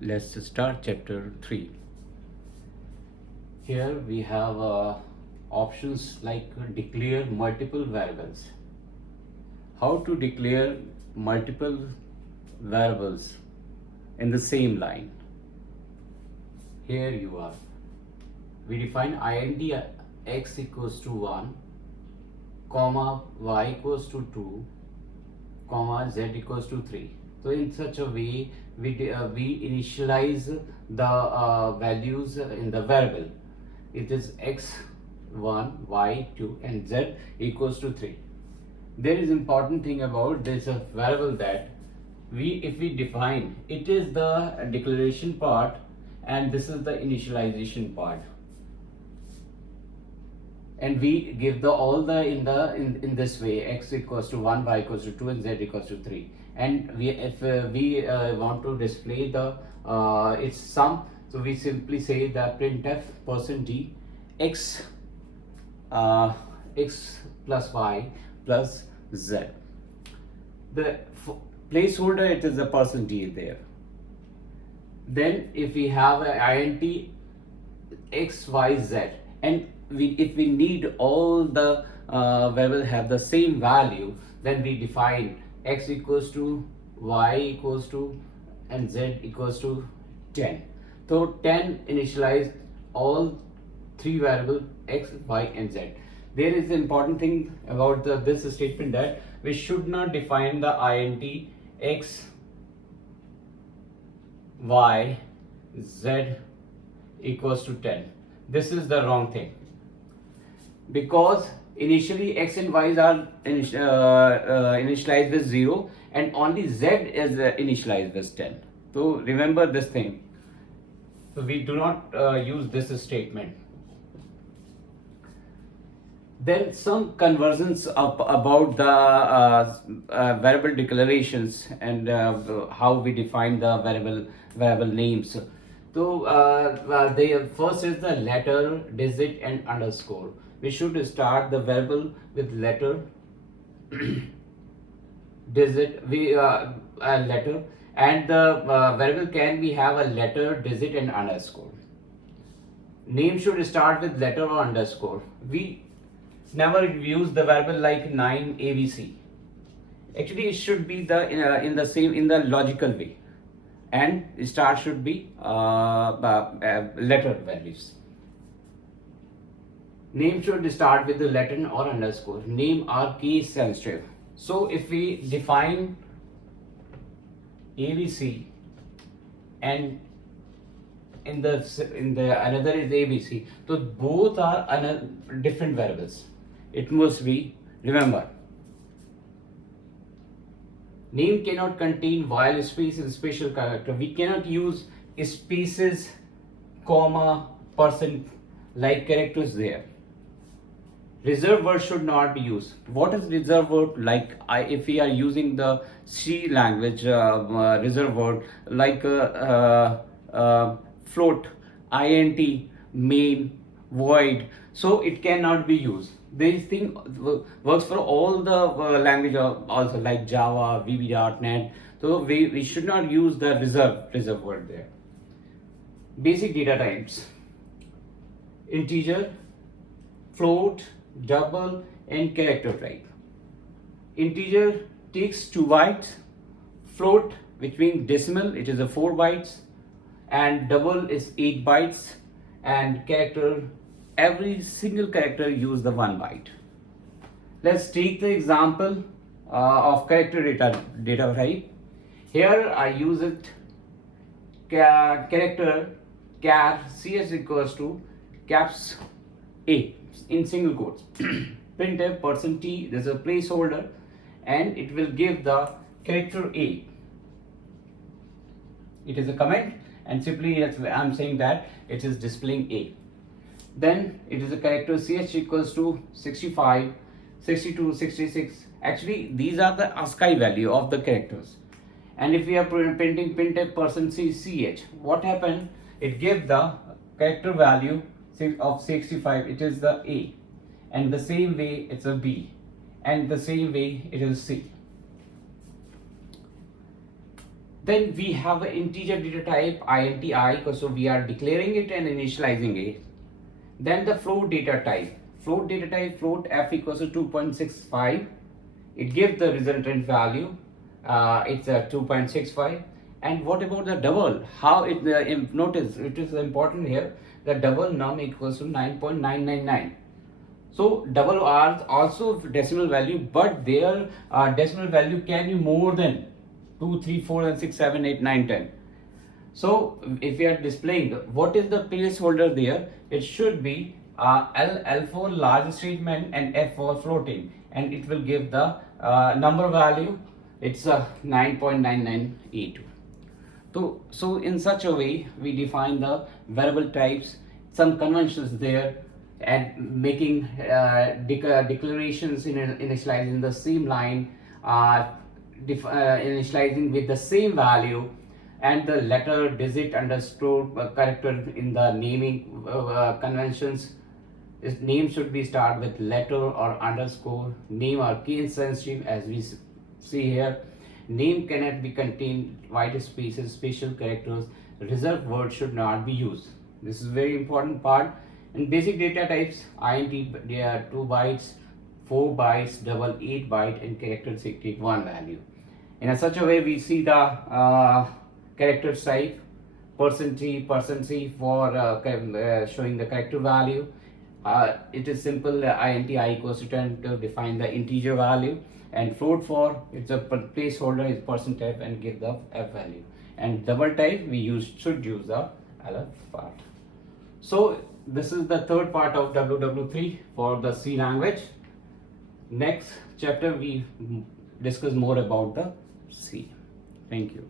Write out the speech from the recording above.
Let's start chapter 3. Here we have options like declare multiple variables. How to declare multiple variables in the same line. Here you are. We define int x equals to 1, comma y equals to 2, comma z equals to 3. So in such a way we initialize the values in the variable. It is x1, y2 and z equals to 3. There is important thing about this variable that if we define, it is the declaration part and this is the initialization part, and we give the all the in this way: x equals to 1, y equals to 2 and z equals to 3. And we if we want to display the its sum, so we simply say the printf %d x x plus y plus z. The placeholder, it is a %d there. Then if we have a int x y z, and if we need all the variables have the same value, then we define x equals to y equals to and z equals to 10. So 10 initialize all three variables x, y and z. There is an important thing about this statement, that we should not define the int x, y, z equals to 10. This is the wrong thing, because initially x and y are initialized with 0 and only z is initialized with 10. So remember this thing. So we do not use this statement. Then some conversions about the variable declarations and how we define the variable names. So the first is the letter, digit and underscore. We should start the variable with letter, digit, letter, and the variable can we have a letter, digit and underscore. Name should start with letter or underscore. We never use the variable like 9 abc. Actually it should be the in the same, in the logical way, and start should be letter values. Name should start with the letter or underscore. Name are case sensitive. So if we define abc and in the another is abc, so both are different variables. It must be, remember, name cannot contain while space and special character. We cannot use spaces, comma, person like characters there. Reserved word should not be used. What is reserved word? Like if we are using the C language reserved word like float, int, main, void, so it cannot be used. This thing works for all the language also, like Java, VB.NET. So we should not use the reserved word there. Basic data types: integer, float, double and character type. Integer takes 2 bytes, float, which means decimal, it is a 4 bytes, and double is 8 bytes, and character, every single character use the 1 byte. Let's take the example of character data type. Here I use it character char cs equals to caps a in single quotes. Printf %t, there's a placeholder, and it will give the character a. It is a comment, and simply I'm saying that it is displaying a. Then it is a character ch equals to 65, 62, 66. Actually these are the ASCII value of the characters. And if we are printing printf %ch, what happened? It gives the character value of 65, it is the a, and the same way it's a b, and the same way it is c. Then we have an integer data type int because so we are declaring it and initializing it. Then the float data type. Float data type float f equals to 2.65. It gives the resultant value. It's a 2.65. And what about the double? How it notice it is important here. The double num equals to 9.999. So double are also decimal value, but their decimal value can be more than 2, 3, 4, and 6, 7, 8, 9, 10. So if we are displaying what is the placeholder there, it should be L for large statement and F for floating, and it will give the number value. It's 9.9982. So in such a way we define the variable types, some conventions there, and making declarations in initializing the same line, initializing with the same value, and the letter, digit, underscore, character in the naming conventions. Its name should be start with letter or underscore. Name are key sensitive, as we see here. Name cannot be contained white spaces, special characters. Reserved words should not be used. This is very important part. In basic data types, int they are 2 bytes, 4 bytes, double 8 byte, and characters take 1 value. In such a way, we see the character type, %C for showing the character value. It is simple, int I equals to 10 to define the integer value, and float for it's a placeholder is %f and give the f value, and double type we should use the lf part. So this is the third part of WW3 for the C language. Next chapter we discuss more about the C. Thank you.